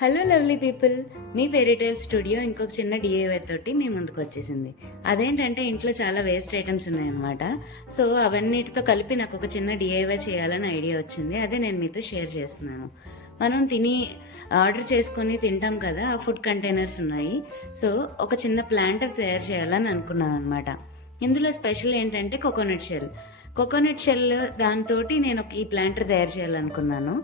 Hello lovely people, మీ ఫెయిరీటైల్ studio ఇంకొక చిన్న DIY తోటి మీ ముందుకు వచ్చేసింది. అదేంటంటే ఇంట్లో చాలా వేస్ట్ ఐటమ్స్ ఉన్నాయన్నమాట. సో అవన్నిటితో కలిపి నాకు ఒక చిన్న డిఐవై చేయాలని ఐడియా వచ్చింది. అదే నేను మీతో షేర్ చేస్తున్నాను. మనం ఆర్డర్ చేసుకొని తింటాం కదా, ఆ ఫుడ్ కంటైనర్స్ ఉన్నాయి. సో ఒక చిన్న ప్లాంటర్ తయారు చేయాలని అనుకున్నాను అనమాట. ఇందులో స్పెషల్ ఏంటంటే కోకోనట్ షెల్ దాంతో నేను ఈ ప్లాంటర్ తయారు చేయాలనుకున్నాను.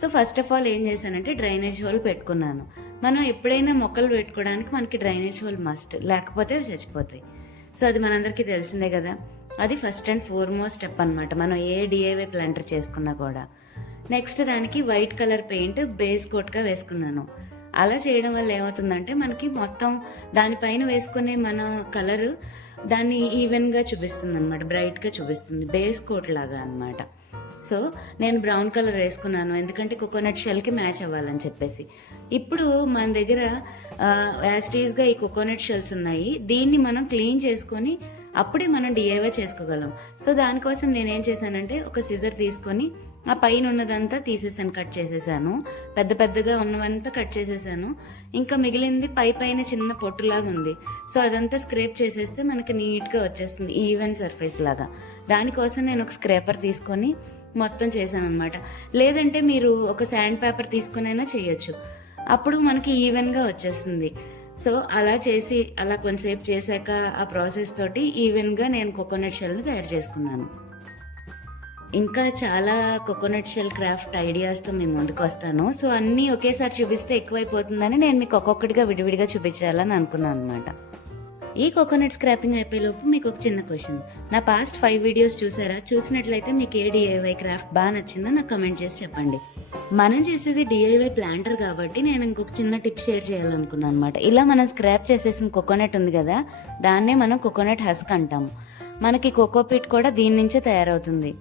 సో ఫస్ట్ ఆఫ్ ఆల్ ఏం చేశానంటే డ్రైనేజ్ హోల్ పెట్టుకున్నాను. మనం ఎప్పుడైనా మొక్కలు పెట్టుకోవడానికి మనకి డ్రైనేజ్ హోల్ మస్ట్, లేకపోతే అవి చచ్చిపోతాయి. సో అది మనందరికీ తెలిసిందే కదా. అది ఫస్ట్ అండ్ ఫోర్మోస్ట్ స్టెప్ అనమాట, మనం ఏ డిఐవై ప్లాంటర్ చేసుకున్నా కూడా. నెక్స్ట్ దానికి వైట్ కలర్ పెయింట్ బేస్ కోట్గా వేసుకున్నాను. అలా చేయడం వల్ల ఏమవుతుందంటే మనకి మొత్తం దానిపైన వేసుకునే మన కలర్ దాన్ని ఈవెన్గా చూపిస్తుంది అనమాట, బ్రైట్గా చూపిస్తుంది, బేస్ కోట్ లాగా అనమాట. సో నేను బ్రౌన్ కలర్ వేసుకున్నాను, ఎందుకంటే కోకోనట్ షెల్కి మ్యాచ్ అవ్వాలని చెప్పేసి. ఇప్పుడు మన దగ్గర యాస్టీస్గా ఈ కోకోనట్ షెల్స్ ఉన్నాయి. దీన్ని మనం క్లీన్ చేసుకొని అప్పుడే మనం డిఐవై చేసుకోగలం. సో దానికోసం నేనేం చేశానంటే ఒక సిజర్ తీసుకొని ఆ పైన ఉన్నదంతా తీసేసాను, కట్ చేసేసాను. పెద్దగా ఉన్నవంతా కట్ చేసేసాను. ఇంకా మిగిలింది పైన చిన్న పొట్టులాగా ఉంది. సో అదంతా స్క్రేప్ చేసేస్తే మనకి నీట్గా వచ్చేస్తుంది, ఈవెన్ సర్ఫేస్ లాగా. దానికోసం నేను ఒక స్క్రేపర్ తీసుకొని మొత్తం చేశాను అనమాట. లేదంటే మీరు ఒక శాండ్ పేపర్ తీసుకునైనా చేయొచ్చు, అప్పుడు మనకి ఈవెన్గా వచ్చేస్తుంది. సో అలా చేసి అలా కొంతసేపు చేశాక ఆ ప్రాసెస్ తోటి ఈవెన్గా నేను కోకోనట్ షెల్ని తయారు చేసుకున్నాను. ఇంకా చాలా కోకోనట్ షెల్ క్రాఫ్ట్ ఐడియాస్తో మేము ముందుకు వస్తాను. సో అన్నీ ఒకేసారి చూపిస్తే ఎక్కువైపోతుందని నేను మీకు ఒక్కొక్కటిగా విడివిడిగా చూపించాలని అనుకున్నాను అనమాట. ఈ కోకోనట్ స్క్రాపింగ్ అయిపోయేలోపు మీకు ఒక చిన్న క్వశ్చన్. నా పాస్ట్ 5 వీడియోస్ చూసారా? చూసినట్లయితే మీకు ఏ డిఐవై క్రాఫ్ట్ బాగా నచ్చిందో నాకు కమెంట్ చేసి చెప్పండి. మనం చేసేది డిఐవై ప్లాంటర్ కాబట్టి నేను ఇంకొక చిన్న టిప్ షేర్ చేయాలనుకున్నాను అనమాట. ఇలా మనం స్క్రాప్ చేసేసిన కోకోనట్ ఉంది కదా, దాన్నే మనం కోకోనట్ హస్క్ అంటాము. మనకి కోకోపీట్ కూడా దీని నుంచే తయారవుతుంది.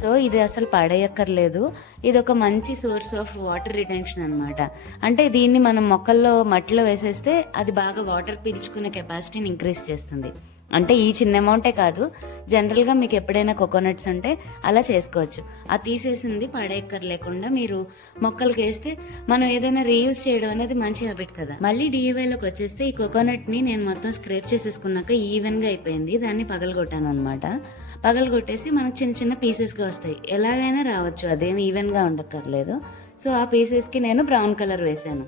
సో ఇది అసలు పడేయక్కర్లేదు. ఇది ఒక మంచి సోర్స్ ఆఫ్ వాటర్ రిటెన్షన్ అనమాట. అంటే దీన్ని మనం మొక్కల్లో మట్టిలో వేసేస్తే అది బాగా వాటర్ పీల్చుకునే కెపాసిటీని ఇంక్రీజ్ చేస్తుంది. అంటే ఈ చిన్న అమౌంటే కాదు, జనరల్గా మీకు ఎప్పుడైనా కోకోనట్స్ ఉంటే అలా చేసుకోవచ్చు. ఆ తీసేసింది పడేయక్కర్లేకుండా మీరు మొక్కలకి వేస్తే మనం ఏదైనా రీయూజ్ చేయడం అనేది మంచి హ్యాబిట్ కదా. మళ్ళీ డిఐవైలోకి వచ్చేస్తే ఈ కోకోనట్ని నేను మొత్తం స్క్రేప్ చేసేసుకున్నాక ఈవెన్గా అయిపోయింది. దాన్ని పగలగొట్టాను అనమాట. పగలగొట్టేసి మనకు చిన్న చిన్న పీసెస్గా వస్తాయి. ఎలాగైనా రావచ్చు, అదేమి ఈవెన్గా ఉండక్కర్లేదు. సో ఆ పీసెస్కి నేను బ్రౌన్ కలర్ వేసాను,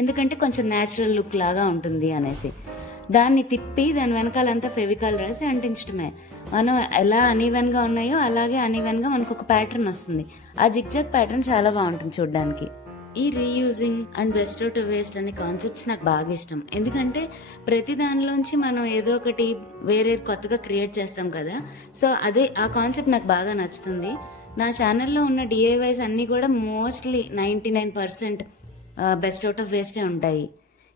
ఎందుకంటే కొంచెం న్యాచురల్ లుక్ లాగా ఉంటుంది అనేసి. దాన్ని తిప్పి దాని వెనకాలంతా ఫెవికాల్ రాసి అంటించడమే. మనం ఎలా అనీవెన్గా ఉన్నాయో అలాగే అనీవెన్గా మనకు ఒక ప్యాటర్న్ వస్తుంది. ఆ జిగ్జాగ్ ప్యాటర్న్ చాలా బాగుంటుంది చూడడానికి. ఈ reusing and best out of waste అనే కాన్సెప్ట్స్ నాకు బాగా ఇష్టం, ఎందుకంటే ప్రతి దానిలోంచి మనం ఏదో ఒకటి వేరేది కొత్తగా క్రియేట్ చేస్తాం కదా. సో ఆ కాన్సెప్ట్ నాకు బాగా నచ్చుతుంది. నా ఛానల్లో ఉన్న డిఐవైస్ అన్నీ కూడా మోస్ట్లీ 99% బెస్ట్ అవుట్ ఆఫ్ వేస్టే ఉంటాయి.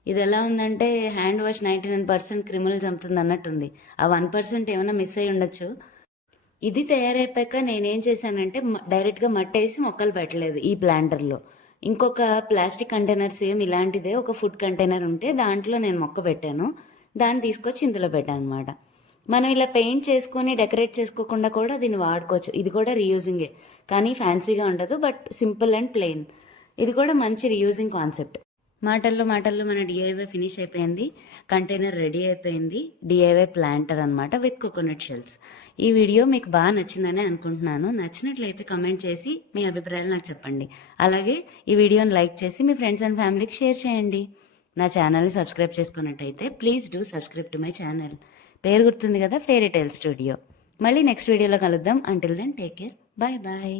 ఇది ఎలా ఉందంటే హ్యాండ్ వాష్ 99% క్రిములు చంపుతుంది అన్నట్టుంది. ఆ 1% ఏమైనా మిస్ అయి ఉండొచ్చు. ఇది తయారైపోయాక నేనేం చేశానంటే డైరెక్ట్గా మట్టేసి మొక్కలు పెట్టలేదు ఈ ప్లాంటర్లో. ఇంకొక ప్లాస్టిక్ కంటైనర్ సేమ్ ఇలాంటిదే ఒక ఫుడ్ కంటైనర్ ఉంటే దాంట్లో నేను మొక్క పెట్టాను. దాన్ని తీసుకొచ్చి ఇందులో పెట్టాను అనమాట. మనం ఇలా పెయింట్ చేసుకొని డెకరేట్ చేసుకోకుండా కూడా దీన్ని వాడుకోవచ్చు. ఇది కూడా రీయూజింగే, కానీ ఫ్యాన్సీగా ఉండదు, బట్ సింపుల్ అండ్ ప్లెయిన్. ఇది కూడా మంచి రీయూజింగ్ కాన్సెప్ట్. మాటల్లో మన డిఐవై ఫినిష్ అయిపోయింది, కంటైనర్ రెడీ అయిపోయింది. డిఐవై ప్లాంటర్ అనమాట విత్ కోకోనట్ షెల్స్. ఈ వీడియో మీకు బాగా నచ్చిందని అనుకుంటున్నాను. నచ్చినట్లయితే కమెంట్ చేసి మీ అభిప్రాయాలు నాకు చెప్పండి. అలాగే ఈ వీడియోని లైక్ చేసి మీ ఫ్రెండ్స్ అండ్ ఫ్యామిలీకి షేర్ చేయండి. నా ఛానల్ని సబ్స్క్రైబ్ చేసుకున్నట్టయితే please do subscribe to my channel. పేరు గుర్తుంది కదా, ఫెయిరీటైల్ స్టూడియో. మళ్ళీ నెక్స్ట్ వీడియోలో కలుద్దాం. Until then take care, bye bye.